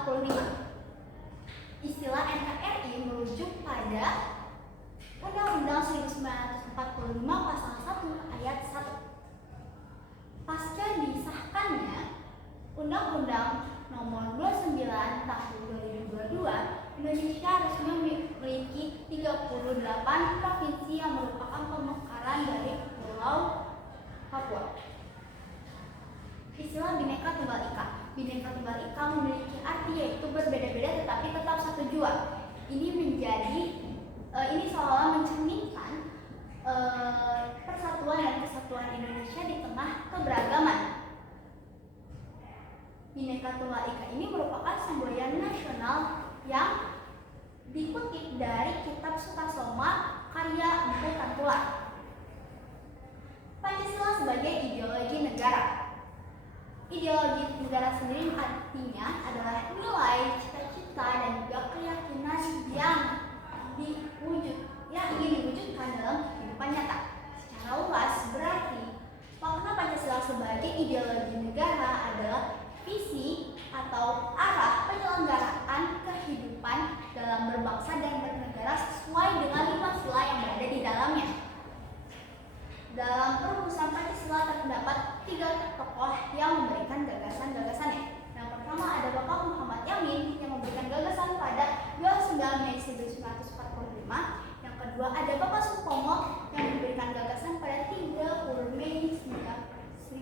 1945. Istilah NKRI merujuk pada Undang-Undang 1945 Pasal 1 Ayat 1. Pasca disahkannya Undang-Undang Nomor 29 Tahun 2022, Indonesia resmi memiliki 38 provinsi yang merupakan pemekaran dari Pulau Papua. Istilah Bhinneka Tunggal Ika. Bhinneka Tunggal Ika memiliki arti yaitu berbeda-beda tetapi tetap satu jua. Ini seolah mencerminkan persatuan dan kesatuan Indonesia di tengah keberagaman. Bhinneka Tunggal Ika ini merupakan semboyan nasional yang dikutip dari Kitab Sutasoma karya Empu Tantulak. Pancasila sebagai ideologi negara. Ideologi negara sendiri artinya adalah nilai, cita-cita, dan juga keyakinan yang ingin diwujudkan dalam kehidupan nyata. Secara luas berarti makna Pancasila sebagai ideologi negara adalah visi atau arah penyelenggaraan kehidupan dalam berbangsa dan bernegara sesuai dengan 5 sila yang berada di dalamnya. Dalam perumusan Pancasila terdapat 3 tokoh yang memberikan gagasan-gagasannya. Yang pertama ada Bapak Muhammad Yamin yang memberikan gagasan pada 29 Mei 1945. Yang kedua ada Bapak Supomo yang memberikan gagasan pada 30 Mei 1945.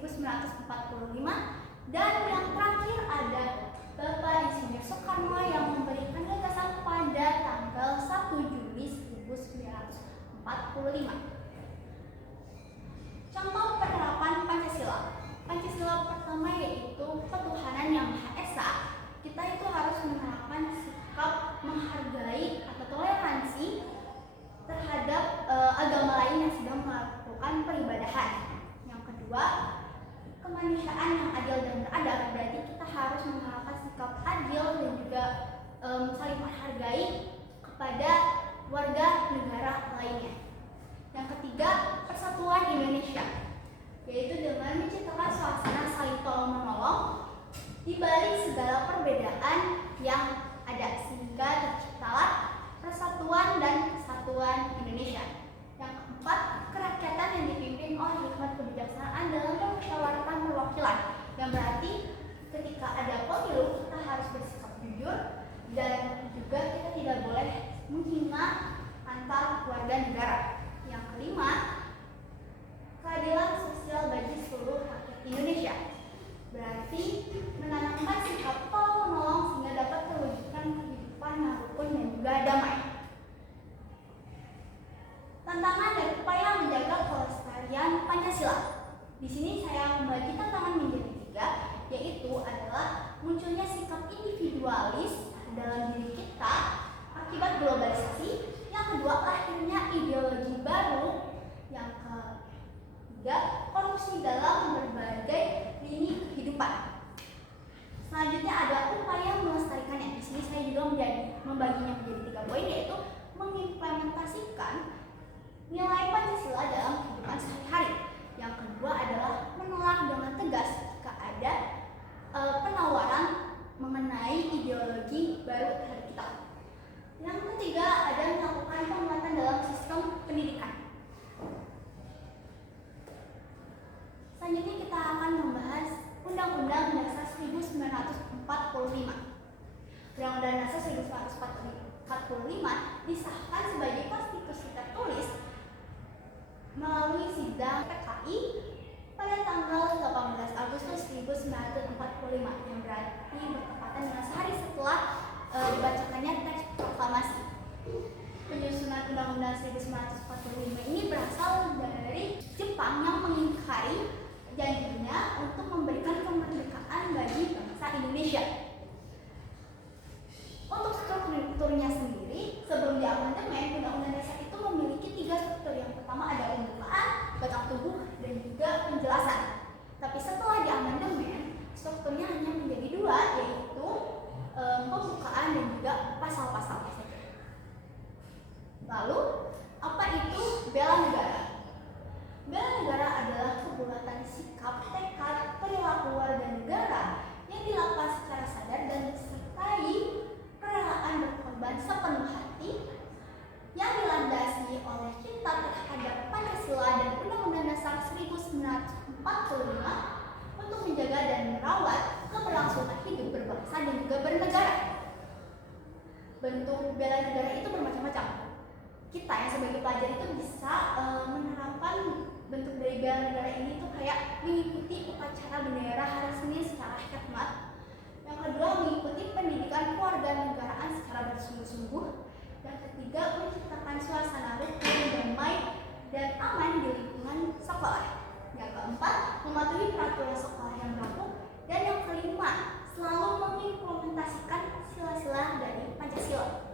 Dan yang terakhir ada Bapak Insinyur Soekarno yang memberikan gagasan pada tanggal 1 Juli 1945. Contoh penerapan Pancasila. Pancasila pertama yaitu ketuhanan yang Maha Esa. Kita itu harus menerapkan sikap menghargai atau toleransi terhadap agama lain yang sedang melakukan peribadahan. Yang kedua, kemanusiaan yang adil dan beradab. Berarti kita harus menerapkan sikap adil dan juga saling menghargai kepada warga negara lainnya. Yang ketiga, persatuan Indonesia, yaitu dengan menciptakan suasana saling tolong-menolong di balik segala perbedaan yang ada sehingga terciptalah persatuan dan kesatuan Indonesia. Yang keempat, kerakyatan yang dipimpin oleh hikmat kebijaksanaan dalam permusyawaratan perwakilan, yang berarti ketika ada pemilu kita harus bersikap jujur dan juga kita tidak boleh menghina antar warga negara. Yang kelima, keadilan sosial bagi seluruh rakyat Indonesia, berarti menanamkan sikap tolong-menolong sehingga dapat terwujudkan kehidupan yang rukun dan juga damai. Tantangan dan upaya menjaga kelestarian Pancasila. Di sini saya membagi tantangan menjadi 3, yaitu adalah munculnya sikap individualis dalam diri kita akibat globalisasi. Yang kedua, lahirnya ideologi baru. Yang ketiga, korupsi dalam berbagai lini kehidupan. Selanjutnya ada upaya melestarikannya. Di sini saya juga membaginya menjadi 3 poin, yaitu mengimplementasikan nilai Pancasila dalam kehidupan sehari-hari. Yang kedua adalah menolak dengan tegas jika ada penawaran mengenai ideologi baru terhadap kita. Yang ketiga ada melakukan penguatan dalam sistem pendidikan. Selanjutnya kita akan membahas Undang-Undang Dasar 1945. Undang-Undang Dasar 1945 disahkan sebagai konstitusi tertulis melalui sidang PKI pada tanggal 18 Agustus 1945, yang berarti bertepatan dengan sehari setelah dibacakannya teks proklamasi. Penyusunan Undang-Undang 1945 ini berasal dari Jepang yang mengingkari janjinya untuk memberikan kemerdekaan bagi bangsa Indonesia. Untuk strukturnya sendiri, sebelum diamandemen, Undang-Undang Dasar itu memiliki 3 struktur. Yang pertama ada pembukaan, batang tubuh, dan juga penjelasan. Tapi setelah diamandemen, strukturnya hanya menjadi 2, yaitu pembukaan dan juga pasal-pasalnya saja. Lalu, apa itu bela negara? Bela negara adalah kebulatan sikap, tekad, perilaku warga negara yang dilakukan secara sadar dan disertai 1945 untuk menjaga dan merawat keberlangsungan hidup berbangsa dan juga bernegara. Bentuk bela negara itu bermacam-macam. Kita yang sebagai pelajar itu bisa menerapkan bentuk dari bela negara ini tuh kayak mengikuti upacara bendera hari Senin secara hikmat. Yang kedua, mengikuti pendidikan kewarganegaraan secara bersungguh-sungguh. Yang ketiga, menciptakan suasana rukun, damai, dan aman di lingkungan sekolah. Yang keempat, mematuhi peraturan sekolah yang berlaku. Dan yang kelima, selalu mengimplementasikan sila-sila dari Pancasila.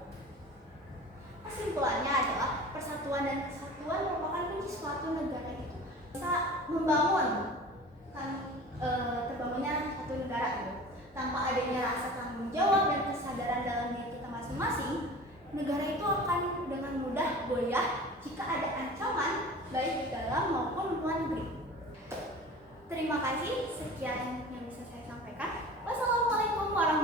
Kesimpulannya adalah persatuan dan kesatuan merupakan kunci suatu negara itu bisa membangun terbangunnya satu negara itu. Tanpa adanya rasa tanggung jawab dan kesadaran dalam diri kita masing-masing, negara itu akan dengan mudah goyah jika ada ancaman baik di dalam maupun luar negeri. Terima kasih, sekian yang bisa saya sampaikan. Wassalamualaikum warahmatullahi wabarakatuh.